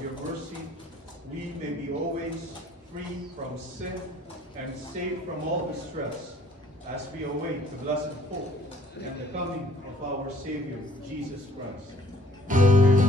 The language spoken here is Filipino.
of your mercy, we may be always free from sin and safe from all distress as we await the blessed hope and the coming of our Savior, Jesus Christ.